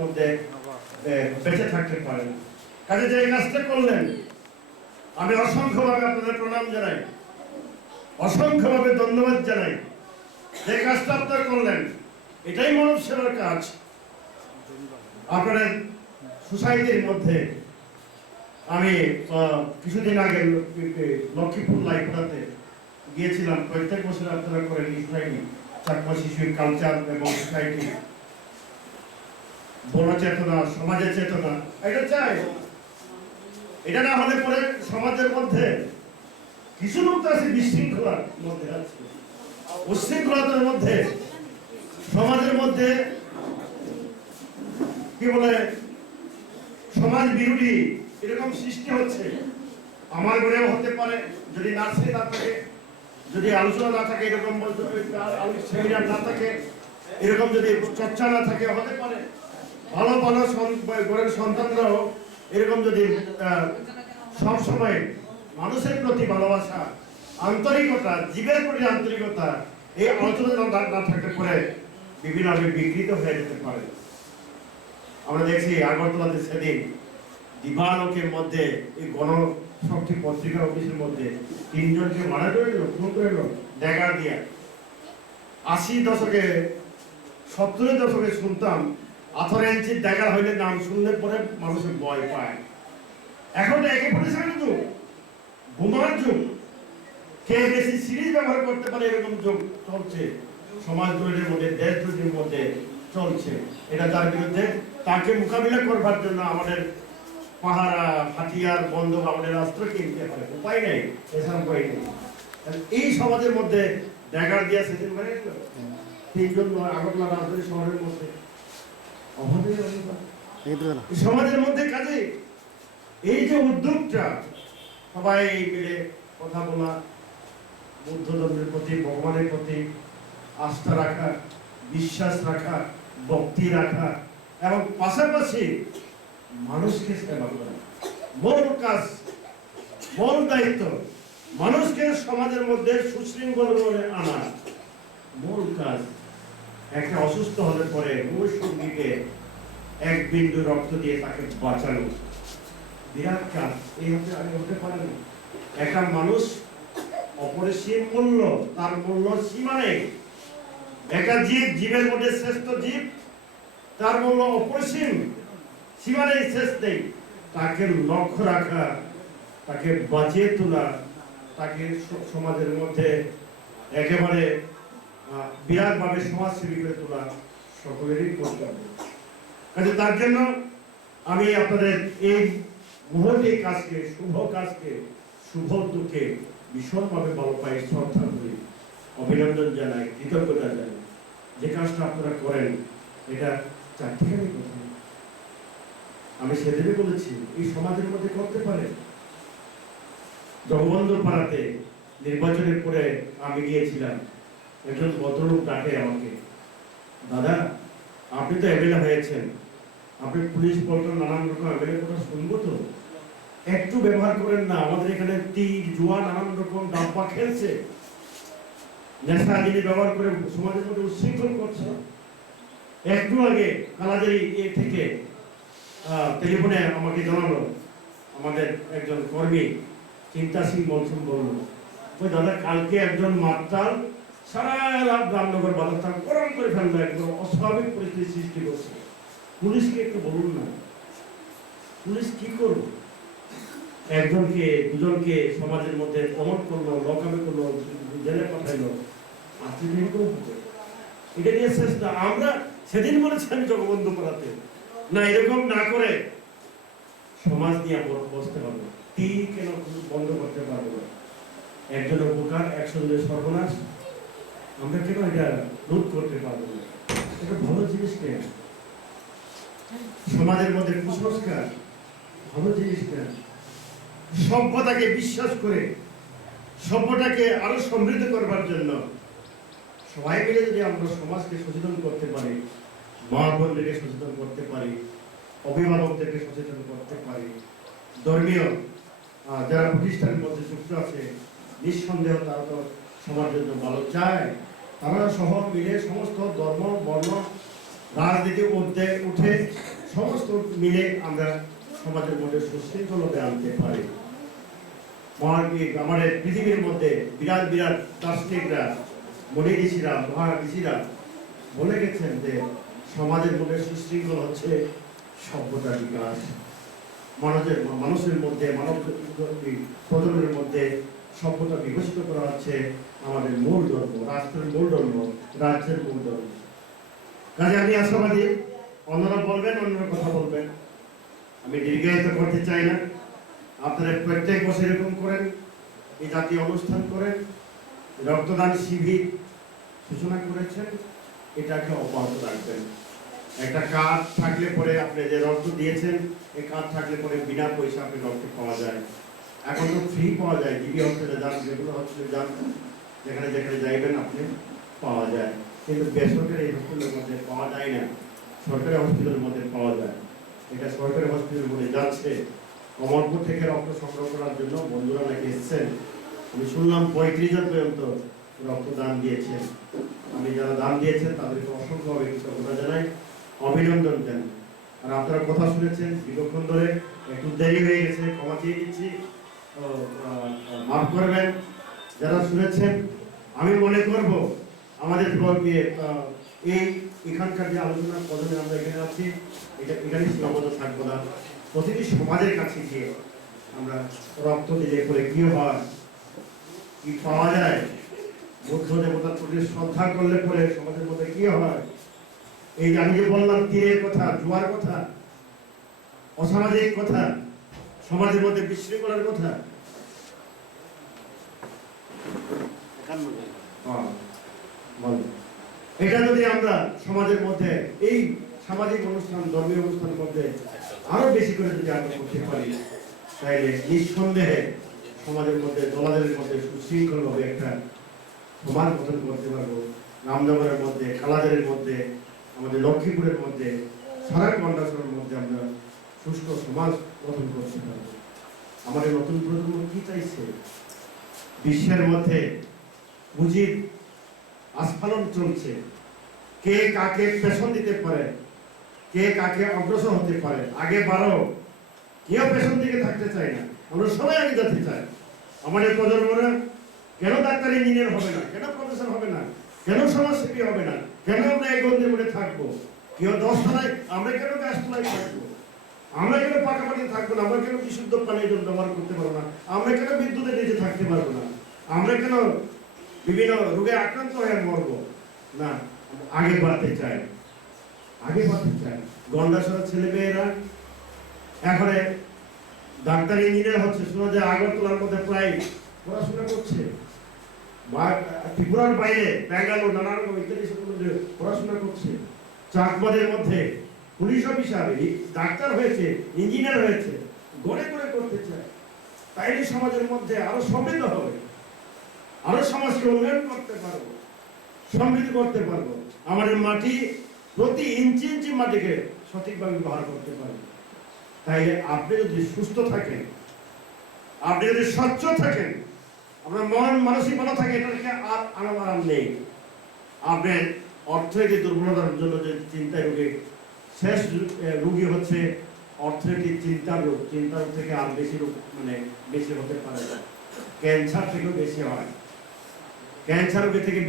মধ্যে বেঁচে থাকতে পারেন। কাজে যে কাজটা করলেন আমি অসংখ্যভাবে আপনাদের প্রণাম জানাই, অসংখ্যভাবে ধন্যবাদ জানাই। যে কাজটা আপনারা করলেন এটাই মানব সেবার কাজ। আপনাদের সোসাইটির মধ্যে আমি কিছুদিন আগে লক্ষ্মীপুর লাইফটাতে গিয়েছিলাম। প্রত্যেক বছর আপনারা করেন ইসরায়েলি চাকমা শিশুর কালচার এবং সোসাইটি, বনচেতনা, সমাজের চেতনা, এটা চাই। এটা না হলে পরে সমাজের মধ্যে কিছু লোক আছে বিশৃঙ্খলার মধ্যে আছে, উশৃঙ্খলতার মধ্যে, সমাজের মধ্যে কি বলে সমাজ বিরোধী এরকম সৃষ্টি হচ্ছে। আমার ঘরেও হতে পারে, যদি নার্সারি না থাকে, যদি আলোচনা না থাকে, এরকম সেমিনার না থাকে, এরকম যদি চর্চা না থাকে, হতে পারে ভালো ভালো ঘরের সন্তানরাও এরকম যদি সবসময় মানুষের প্রতি ভালোবাসা, আন্তরিকতা, জীবের প্রতি আন্তরিকতা, এই আলোচনা না থাকতে পারে বিভিন্নভাবে বিকৃত হয়ে যেতে পারে। আমরা দেখছি আগরতলাতে সেদিন দিবালোকের মধ্যে এই গণশক্তি পত্রিকা অফিসের মধ্যে 3 জনকে মারা করে দিল, খুন করে দিল ড্যাগার দিয়ে। 80 দশকে 70 দশকে শুনতাম 18 ইঞ্চির ড্যাগার হইলে নাম শুনলে পরে মানুষের ভয় পায়। এখন AK-47 যুগ, বোমার যুগ, কে বেশি সিরিজ ব্যবহার করতে পারে এরকম যুগ চলছে সমাজ দ্রোহের মধ্যে, দেশ দ্রোহের মধ্যে চলছে। এটা তার বিরুদ্ধে তাকে মোকাবিলা করবার জন্য আমাদের পাহারা, হাতিয়ার, বন্দুক, আমাদের অস্ত্র কিনতে হয়, উপায় নেই, এছাড়া উপায় নেই। এই সমাজের মধ্যে ড্যাগার দিয়া সেদিন মানে 3 জন আগরতলা রাজধানী শহরের মধ্যে সমাজের মধ্যে। কাজে এই যে উদ্যোগটা সবাই মিলে কথা বলা, বুদ্ধ ধর্মের প্রতি, ভগবানের প্রতি আস্থা রাখা, বিশ্বাস রাখা, ভক্তি রাখা এবং পাশাপাশি মানুষকে সেবা করা, মূল কাজ, মূল দায়িত্ব। মানুষকে সমাজের মধ্যে সুশৃঙ্খল করে আনা মূল কাজ। একটা অসুস্থ হলে পরে মূল সঙ্গীকে 1 বিন্দু রক্ত দিয়ে তাকে বাঁচানো বিরাট কাজ। এই হতে পারে না। একটা মানুষ অপরের সীম মূল্য, তার মূল্য সীমা নেই। একটা জীব, জীবের মধ্যে শ্রেষ্ঠ জীব, তার মূল্য অপরিসীম, সীমা নেই, শেষ নেই। তাকে লক্ষ্য রাখা, তাকে বাঁচিয়ে তোলা, তাকে সমাজের মধ্যে একেবারে বিরাটভাবে সমাজসেবী করে তোলা সকলেরই কর্তব্য। কাজে তার জন্য আমি আপনাদের এই মুহূর্তে কাজকে, শুভ কাজকে, শুভ উদ্যোগকে ভীষণভাবে ভালো পাই, শ্রদ্ধা করি, অভিনন্দন জানাই, কৃতজ্ঞতা জানাই। যে কাজটা আপনারা করেন এটা চারটিখানি কথা। আমি সেদিনে বলেছি এই সমাজের মধ্যে করতে পারে। জগবন্ধু পাড়াতে নির্বাচনের পরে আমি গিয়েছিলাম, একজন ভদ্রলোক ডাকে আমাকে, দাদা আপনি তো এমএলএ হয়েছেন, আপনি পুলিশ পল্টন নানান রকম এমএলএ কথা শুনবো তো, একটু ব্যবহার করেন না। আমাদের এখানে তীর, জুয়া, নানান রকম ডাব্বা খেলছে, নেশা যিনি ব্যবহার করে সমাজের মধ্যে উচ্ছৃঙ্খল করছে। একটু আগে কালাজারি থেকে টেলিফোনে আমাকে জানালো আমাদের একজন কর্মী, চিন্তাশীল মনসুম বলল, ওই দাদা কালকে একজন মাতাল সারা রাত রামনগর বাজার গরম করে ফেললো, একদম অস্বাভাবিক পরিস্থিতি সৃষ্টি করছে। পুলিশকে একটু বলুন না, পুলিশ কি করবো? একজনকে, দুজনকে সমাজের মধ্যে কমন করলো, লকাবে করলো, জেলে পাঠাইলো, এটা নিয়ে শেষ না। আমরা সেদিন বলেছিলাম জগবন্ধু পাড়াতে, না এরকম না করে সমাজ নিয়ে বসতে পারবো, তীর কেন বন্ধ করতে পারবো না। একজন উপকার, 100 জনের সর্বনাশ, আমরা কেন এটা রোধ করতে পারবো না? এটা ভালো জিনিস কেন? সমাজের মধ্যে কুসংস্কার ভালো জিনিস কেন? সভ্যতাকে বিশ্বাস করে, সভ্যতাকে আরো সমৃদ্ধ করবার জন্য সবাই মিলে যদি আমরা সমাজকে সচেতন করতে পারি, মা বোনদেরকে সচেতন করতে পারি, অভিভাবকদেরকে সচেতন করতে পারি, ধর্মীয় যারা প্রতিষ্ঠানের মধ্যে যুক্ত আছে নিঃসন্দেহ তারা তো সমাজের জন্য ভালো চায়, তারা সহ মিলে সমস্ত ধর্ম, বর্ণ, রাজনীতি উঠে সমস্ত মিলে আমরা সমাজের মধ্যে সুশৃঙ্খলতা আনতে পারি। আমাদের পৃথিবীর মধ্যে বিরাট বিরাট দার্শনিকরা, মনি ঋষিরা, মহাঋষিরা বলে গেছেন যে সমাজের মধ্যে সুশৃঙ্খল হচ্ছে সভ্যতার বিকাশ। মানুষের মধ্যে মানব প্রজন্মের মধ্যে সভ্যতা বিকশিত করা হচ্ছে আমাদের মূল ধর্ম, রাষ্ট্রের মূল ধর্ম, রাজ্যের মূল ধর্ম। কাজে আমি আশাবাদী, অন্যরা বলবেন, অন্যরা কথা বলবেন, আমি দীর্ঘায়িত করতে চাই না। আপনারা প্রত্যেক বছর এরকম করেন, এই জাতীয় অনুষ্ঠান করেন, রক্তদান শিবির সূচনা করেছেন, এটাকে অব্যাহত রাখবেন। একটা কার্ড থাকলে পরে আপনি যে রক্ত দিয়েছেন, এই কার্ড থাকলে পরে বিনা পয়সা আপনি রক্ত পাওয়া যায়। এখন তো ফ্রি পাওয়া যায়, জিবি হসপিটালে যান, যেগুলো হসপিটালে যান, যেখানে যেখানে যাইবেন আপনি পাওয়া যায়। কিন্তু বেসরকারি হসপিটালের মধ্যে পাওয়া যায় না, সরকারি হসপিটালের মধ্যে পাওয়া যায়। এটা সরকারি হসপিটালের মধ্যে যাচ্ছে। কমলপুর থেকে রক্ত সংগ্রহ করার জন্য বন্ধুরা নাকি এসছেন, আমি শুনলাম 35 জন পর্যন্ত রক্তদান দিয়েছেন। আমি যারা দান দিয়েছেন তাদেরকে অসংখ্যভাবে কৃতজ্ঞতা জানাই, অভিনন্দন জানাই। আর আপনারা কথা শুনেছেন দীর্ঘক্ষণ ধরে, একটু দেরি হয়ে গেছে, ক্ষমা চেয়ে দিচ্ছি, মাফ করবেন যারা শুনেছেন। আমি মনে করব আমাদের এই এখানকার যে আলোচনা পদে আমরা এখানে আছি, এখানে সীমাবদ্ধ থাকবো না। প্রতিটি সমাজের কাছে গিয়ে আমরা রক্ত দিলে করে কি হয়, কি পাওয়া যায়, বুদ্ধ দেবতার প্রতি শ্রদ্ধা করলে পরে সমাজের মধ্যে কি হয়। এই আমি যে বললাম তীরের কথা, জুয়ার কথা, অসামাজিক কথা, সমাজের মধ্যে বিশৃঙ্খলার কথা, এটা যদি আমরা সমাজের মধ্যে এই সামাজিক অনুষ্ঠান, ধর্মীয় অনুষ্ঠানের মধ্যে আরো বেশি করে যদি আমরা করতে পারি, তাইলে নিঃসন্দেহে সমাজের মধ্যে, দলাদলের মধ্যে সুশৃঙ্খল ভাবে একটা সমাজ গঠন করতে পারবো। রামনগরের মধ্যে, খালাদের মধ্যে, আমাদের লক্ষ্মীপুরের মধ্যে, সারা কন্ডাসনের মধ্যে আমরা সুস্থ সমাজ গঠন করতে পারবো। আমাদের নতুন প্রজন্ম কি চাইছে? বিশ্বের মধ্যে পুঁজির আস্ফালন চলছে, কে কাকে পেছন দিতে পারে, কে কাকে অগ্রসর হতে পারে। আগে বারো কেউ পেছন দিকে থাকতে চায় না, আমরা সবাই আগে যেতে চাই। আমাদের প্রজন্মরা কেন ডাক্তার ইঞ্জিনিয়ার হবে না, কেন প্রফেসর হবে না, কেন সমাজসেবী হবে না, কেন আমরা এই গন্ডের মধ্যে থাকবো? কেউ 10 তলায়, আমরা কেন গাছতলায় থাকবো? আমরা কেন পাকা পানিতে থাকবো না? আমরা কেন বিশুদ্ধ পানির জন্য ব্যবহার করতে পারবো না? আমরা কেন বিদ্যুতের নিচে থাকতে পারবো না? আমরা কেন বিভিন্ন রোগে আক্রান্ত হয়ে মরবো না? আগে বাড়তে চাই, আগে বাড়তে চাই। গন্ডাসরা ছেলে মেয়েরা এখন ডাক্তার ইঞ্জিনিয়ার হচ্ছে, শোনা যায় আগরতলার মধ্যে প্রায় পড়াশোনা করছে, বা ত্রিপুরার বাইরে ব্যাঙ্গালোর নানা রকম ইত্যাদি পড়াশোনা করছে। চাকমাদের মধ্যে পুলিশ অফিসার, ডাক্তার হয়েছে, ইঞ্জিনিয়ার হয়েছে, গড়ে গড়ে করতে চায়। তাইলে সমাজের মধ্যে আরো সমৃদ্ধ হবে, আরো সমাজকে উন্নয়ন করতে পারবো, সমৃদ্ধ করতে পারবো। আমাদের মাটি, প্রতি ইঞ্চি ইঞ্চি মাটিকে সঠিকভাবে ব্যবহার করতে পারবো। তাইলে আপনি যদি সুস্থ থাকেন, আপনি যদি স্বচ্ছ থাকেন, আপনার মন মানসিক ভালো থাকে, এটাকে আর আরাম নেই। আপনার অর্থনৈতিক দুর্বলতার জন্য যে চিন্তায় রোগী, শেষ রোগী হচ্ছে অর্থনৈতিক চিন্তার রোগ। চিন্তার থেকে আর বেশি রোগ বেশি হতে পারে না, ক্যান্সার থেকেও বেশি হয়। ক্যান্সার রোগী থেকে